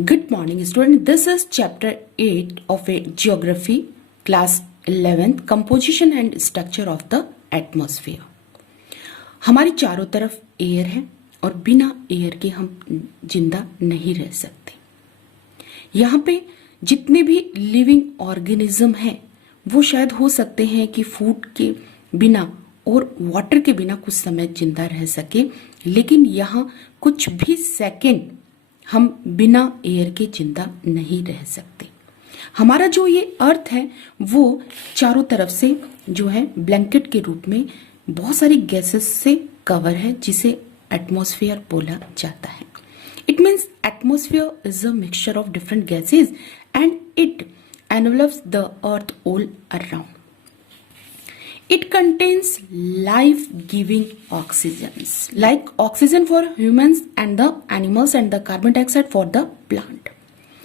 Good morning, student. This is chapter 8 of a geography, class 11th, composition and structure of the atmosphere. हमारी चारों तरफ air है और बिना एयर के हम जिंदा नहीं रह सकते। यहाँ पे जितने भी लिविंग ऑर्गेनिज्म हैं वो शायद हो सकते हैं कि फूड के बिना और वाटर के बिना कुछ समय जिंदा रह सके, लेकिन यहाँ कुछ भी सेकंड हम बिना एयर के जिंदा नहीं रह सकते। हमारा जो ये अर्थ है वो चारों तरफ से जो है ब्लैंकेट के रूप में बहुत सारी गैसेस से कवर है, जिसे एटमॉस्फेयर बोला जाता है। It means atmosphere is a mixture of different gases and it envelopes the earth all around. It contains life-giving oxygens, like oxygen for humans and the animals and the carbon dioxide for the plant.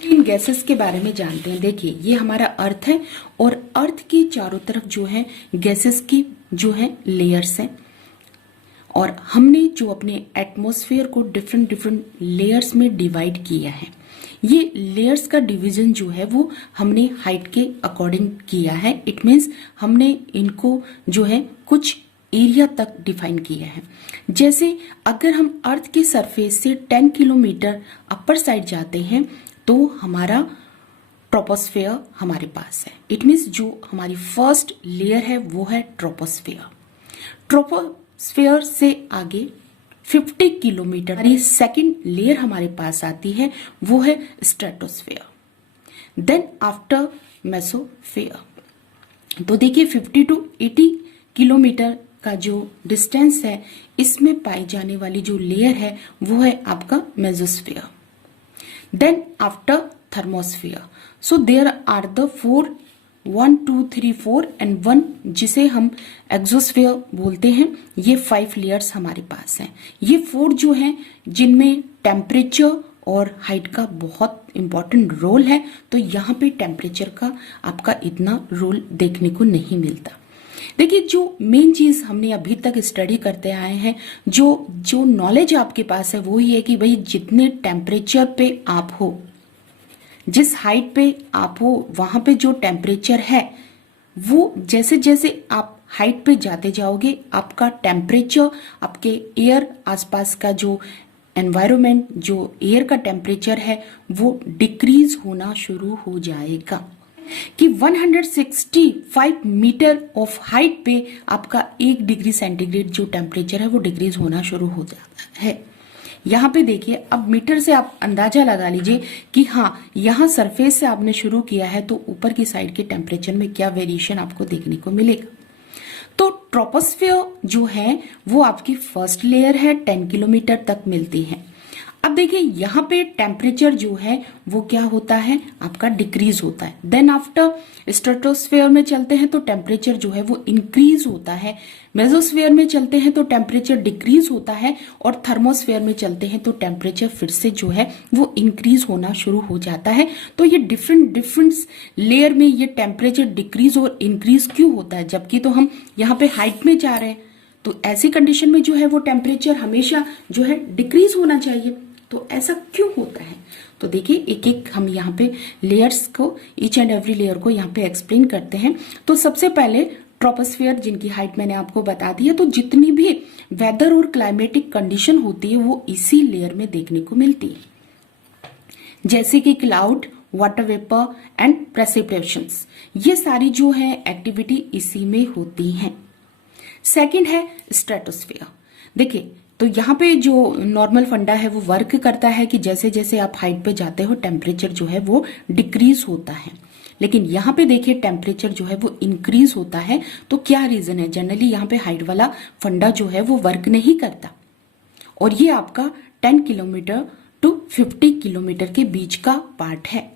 In gases के बारे में जानते हैं। देखिए, ये हमारा अर्थ है और अर्थ के चारों तरफ जो है गैसेस की जो है लेयर्स हैं, और हमने जो अपने एटमॉस्फेयर को डिफरेंट डिफरेंट लेयर्स में डिवाइड किया है। ये लेयर्स का डिवीजन जो है वो हमने हाइट के अकॉर्डिंग किया है। इट मीन्स हमने इनको जो है कुछ एरिया तक डिफाइन किया है। जैसे अगर हम अर्थ के सरफेस से 10 किलोमीटर अपर साइड जाते हैं तो हमारा ट्रोपोस्फेयर हमारे पास है। इट मीन्स जो हमारी फर्स्ट लेयर है वो है ट्रोपोस्फेयर। ट्रोपोस्फेयर से आगे 50 किलोमीटर ये सेकेंड लेयर हमारे पास आती है, वो है स्ट्रेटोस्फेयर। Then after mesosphere. तो देखिए 50 टू 80 किलोमीटर का जो डिस्टेंस है, इसमें पाई जाने वाली जो लेयर है वो है आपका mesosphere. Then after thermosphere. So there are the 1, 2, 3, 4 and 1, जिसे हम एक्सोस्फेयर बोलते हैं। ये 5 लेयर्स हमारे पास हैं। ये 4 जो हैं जिनमें टेम्परेचर और हाइट का बहुत इंपॉर्टेंट रोल है, तो यहाँ पे टेम्परेचर का आपका इतना रोल देखने को नहीं मिलता। देखिए, जो मेन चीज हमने अभी तक स्टडी करते आए हैं, जो नॉलेज आपके पास है वो ये है कि भाई जितने टेम्परेचर पे आप हो, जिस हाइट पे आप हो, वहां पे जो टेम्परेचर है वो जैसे जैसे आप हाइट पे जाते जाओगे आपका टेम्परेचर, आपके एयर आसपास का जो एनवायरनमेंट, जो एयर का टेम्परेचर है वो डिक्रीज होना शुरू हो जाएगा। कि 165 मीटर ऑफ हाइट पे आपका 1 डिग्री सेंटीग्रेड जो टेम्परेचर है वो डिक्रीज होना शुरू हो जाता है। यहाँ पे देखिए, अब मीटर से आप अंदाजा लगा लीजिए कि हाँ, यहाँ सरफेस से आपने शुरू किया है तो ऊपर की साइड के टेम्परेचर में क्या वेरिएशन आपको देखने को मिलेगा। तो ट्रोपोस्फेयर जो है वो आपकी फर्स्ट लेयर है, 10 किलोमीटर तक मिलती है। अब देखिए, यहाँ पे टेम्परेचर जो है वो क्या होता है, आपका डिक्रीज होता है। देन आफ्टर स्ट्रेटोस्फेयर में चलते हैं तो टेम्परेचर जो है वो इंक्रीज होता है। मेसोस्फेयर में चलते हैं तो टेम्परेचर डिक्रीज होता है, और थर्मोस्फेयर में चलते हैं तो टेम्परेचर फिर से जो है वो इंक्रीज होना शुरू हो जाता है। तो ये डिफरेंट लेयर में ये टेम्परेचर डिक्रीज और इंक्रीज क्यों होता है, जबकि तो हम यहाँ पे हाइट में जा रहे हैं। तो ऐसी कंडीशन में जो है वो टेम्परेचर हमेशा जो है डिक्रीज होना चाहिए। तो ऐसा क्यों होता है, तो देखिए एक एक हम यहाँ पे लेयर्स को, ईच एंड एवरी लेयर को यहाँ पे एक्सप्लेन करते हैं। तो सबसे पहले ट्रोपोस्फेयर, जिनकी हाइट मैंने आपको बता दी है, तो जितनी भी वेदर और क्लाइमेटिक कंडीशन होती है वो इसी लेयर में देखने को मिलती है, जैसे कि क्लाउड, वाटर वेपर एंड प्रेसिपिटेशंस। ये सारी जो है एक्टिविटी इसी में होती है। सेकेंड है स्ट्रेटोस्फेयर। देखिए, तो यहाँ पे जो नॉर्मल फंडा है वो वर्क करता है कि जैसे जैसे आप हाइट पे जाते हो टेम्परेचर जो है वो डिक्रीज होता है, लेकिन यहाँ पे देखिए टेम्परेचर जो है वो इंक्रीज होता है। तो क्या रीजन है, जनरली यहाँ पे हाइट वाला फंडा जो है वो वर्क नहीं करता, और ये आपका 10 किलोमीटर टू 50 किलोमीटर के बीच का पार्ट है।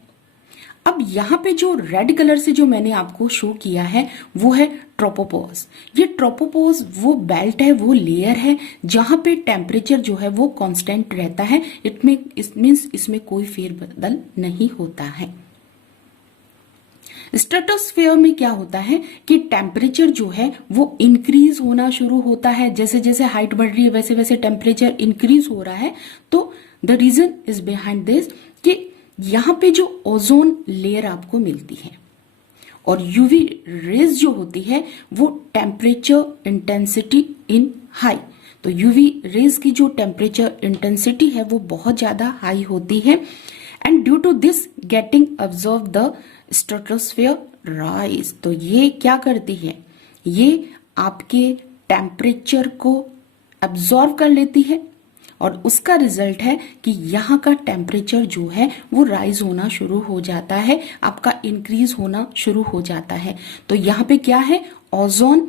अब यहाँ पे जो रेड कलर से जो मैंने आपको शो किया है वो है ट्रोपोपॉज। ये ट्रोपोपॉज वो बेल्ट है, वो लेयर है जहां पे टेम्परेचर जो है वो कांस्टेंट रहता है। इट मीन्स इसमें कोई फेरबदल नहीं होता है। स्ट्रेटोस्फेयर में क्या होता है कि टेम्परेचर जो है वो इंक्रीज होना शुरू होता है, जैसे जैसे हाइट बढ़ रही है वैसे वैसे टेम्परेचर इंक्रीज हो रहा है। तो the reason is behind this कि यहाँ पे जो ओजोन लेयर आपको मिलती है और यूवी रेज जो होती है वो टेम्परेचर इंटेंसिटी इन हाई, तो यूवी रेज की जो टेम्परेचर इंटेंसिटी है वो बहुत ज्यादा हाई होती है and due to this getting observe the stratosphere rise. तो ये क्या करती है, ये आपके टेम्परेचर को एब्जॉर्व कर लेती है और उसका रिजल्ट है कि यहाँ का टेम्परेचर जो है वो राइज होना शुरू हो जाता है, आपका इंक्रीज होना शुरू हो जाता है। तो यहाँ पे क्या है, ओजोन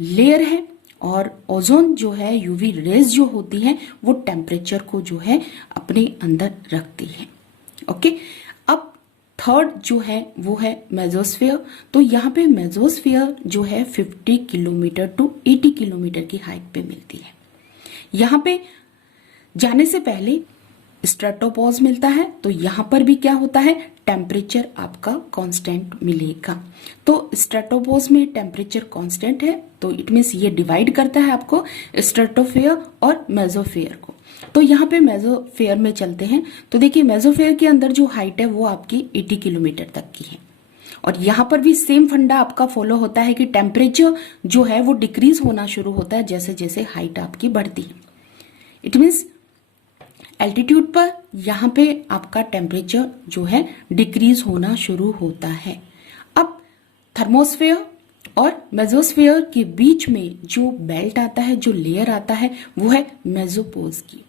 लेयर है और ओजोन जो है यूवी रेज जो होती है वो टेम्परेचर को जो है अपने अंदर रखती है। ओके, अब थर्ड जो है वो है मेसोस्फीयर। तो यहाँ पे मेसोस्फीयर जो है 50 किलोमीटर टू 80 किलोमीटर की हाइट पे मिलती है। यहाँ पे जाने से पहले स्ट्रेटोपोज मिलता है, तो यहां पर भी क्या होता है, टेम्परेचर आपका कांस्टेंट मिलेगा। तो स्ट्रेटोपोज में टेम्परेचर कांस्टेंट है, तो इट मीन्स ये डिवाइड करता है आपको स्ट्रेटोफेयर और मेसोफेयर को। तो यहाँ पे मेसोफेयर में चलते हैं, तो देखिए मेसोफेयर के अंदर जो हाइट है वो आपकी 80 किलोमीटर तक की है और यहाँ पर भी सेम फंडा आपका फॉलो होता है कि टेम्परेचर जो है वो डिक्रीज होना शुरू होता है जैसे जैसे हाइट आपकी बढ़ती है। इट मीन्स एल्टीट्यूड पर यहाँ पे आपका टेम्परेचर जो है डिक्रीज होना शुरू होता है। अब थर्मोस्फेयर और मेसोस्फेयर के बीच में जो बेल्ट आता है, जो लेयर आता है वो है मेसोपोज की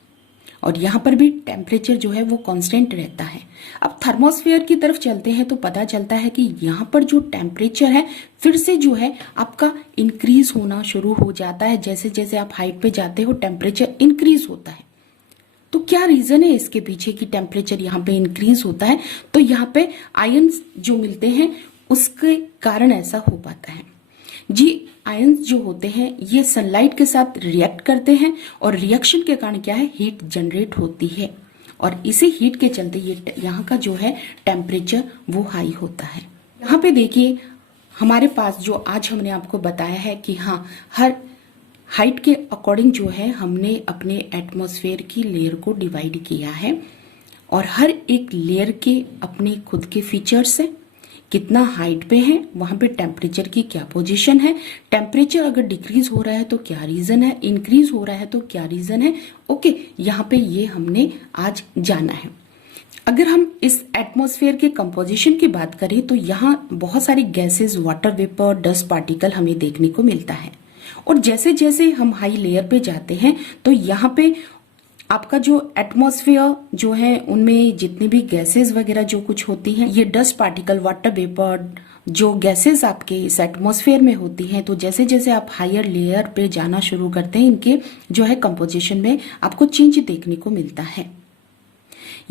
और यहाँ पर भी टेम्परेचर जो है वो कांस्टेंट रहता है। अब थर्मोस्फेयर की तरफ चलते हैं तो पता चलता है कि यहाँ पर जो टेम्परेचर है फिर से जो है आपका इंक्रीज होना शुरू हो जाता है, जैसे जैसे आप हाइट पे जाते हो टेम्परेचर इंक्रीज होता है। तो क्या रीजन है इसके पीछे कि टेम्परेचर यहाँ पे इंक्रीज होता है, तो यहाँ पे आयंस जो मिलते हैं उसके कारण ऐसा हो पाता है जी। आयंस जो होते हैं ये सनलाइट के साथ रिएक्ट करते हैं और रिएक्शन के कारण क्या है, हीट जनरेट होती है और इसी हीट के चलते ये यहाँ का जो है टेम्परेचर वो हाई होता है। यहाँ पे देखिए हमारे पास जो आज हमने आपको बताया है कि हाँ, हर हाइट के अकॉर्डिंग जो है हमने अपने एटमॉस्फेयर की लेयर को डिवाइड किया है और हर एक लेयर के अपने खुद के फीचर्स हैं, कितना हाइट पे है, वहां पे टेम्परेचर की क्या पोजीशन है, टेम्परेचर अगर डिक्रीज हो रहा है तो क्या रीजन है, इंक्रीज हो रहा है तो क्या रीजन है। ओके, यहाँ पे ये हमने आज जाना है। अगर हम इस एटमॉस्फेयर के कंपोजिशन की बात करें तो यहाँ बहुत सारी gases, water vapour, dust particle हमें देखने को मिलता है और जैसे जैसे हम हाई लेयर पे जाते हैं तो यहाँ पे आपका जो एटमॉस्फेयर जो है उनमें जितनी भी गैसेस वगैरह जो कुछ होती हैं, ये डस्ट पार्टिकल, वाटर वेपर, जो गैसेस आपके इस एटमॉस्फेयर में होती हैं, तो जैसे जैसे आप हायर लेयर पे जाना शुरू करते हैं इनके जो है कंपोजिशन में आपको चेंज देखने को मिलता है।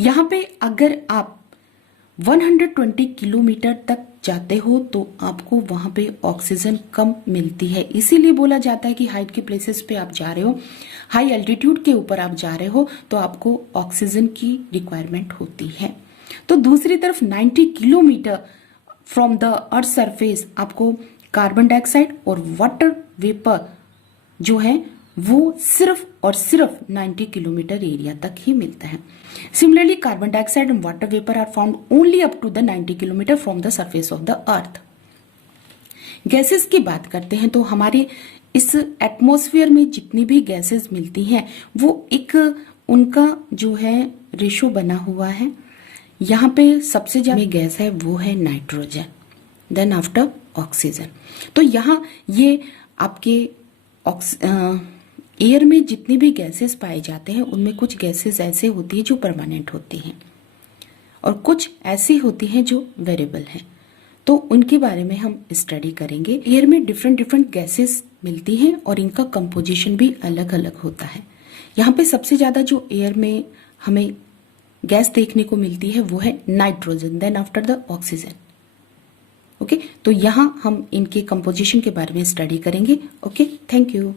यहाँ पे अगर आप 120 किलोमीटर तक जाते हो तो आपको वहां पे ऑक्सीजन कम मिलती है, इसीलिए बोला जाता है कि हाइट के प्लेसेस पे आप जा रहे हो, हाई एल्टीट्यूड के ऊपर आप जा रहे हो तो आपको ऑक्सीजन की रिक्वायरमेंट होती है। तो दूसरी तरफ 90 kilometre from the earth surface आपको कार्बन डाइऑक्साइड और वाटर वेपर जो है वो सिर्फ और सिर्फ 90 किलोमीटर एरिया तक ही मिलता है। Similarly carbon dioxide and water vapour are found only up to the 90 kilometre from the surface of the earth. Gases की बात करते हैं तो हमारे इस एटमॉस्फेयर में जितनी भी गैसेस मिलती हैं वो एक उनका जो है रेशो बना हुआ है। यहाँ पे सबसे ज्यादा गैस है वो है नाइट्रोजन, देन आफ्टर ऑक्सीजन। तो यहाँ ये आपके एयर में जितनी भी गैसेस पाए जाते हैं उनमें कुछ गैसेस ऐसे होती है जो परमानेंट होती हैं और कुछ ऐसी होती हैं जो वेरिएबल हैं, तो उनके बारे में हम स्टडी करेंगे। एयर में डिफरेंट डिफरेंट गैसेस मिलती हैं और इनका कंपोजिशन भी अलग अलग होता है। यहाँ पे सबसे ज्यादा जो एयर में हमें गैस देखने को मिलती है वो है nitrogen, then after the oxygen. Okay, तो यहाँ हम इनके कंपोजिशन के बारे में स्टडी करेंगे। Okay, thank you.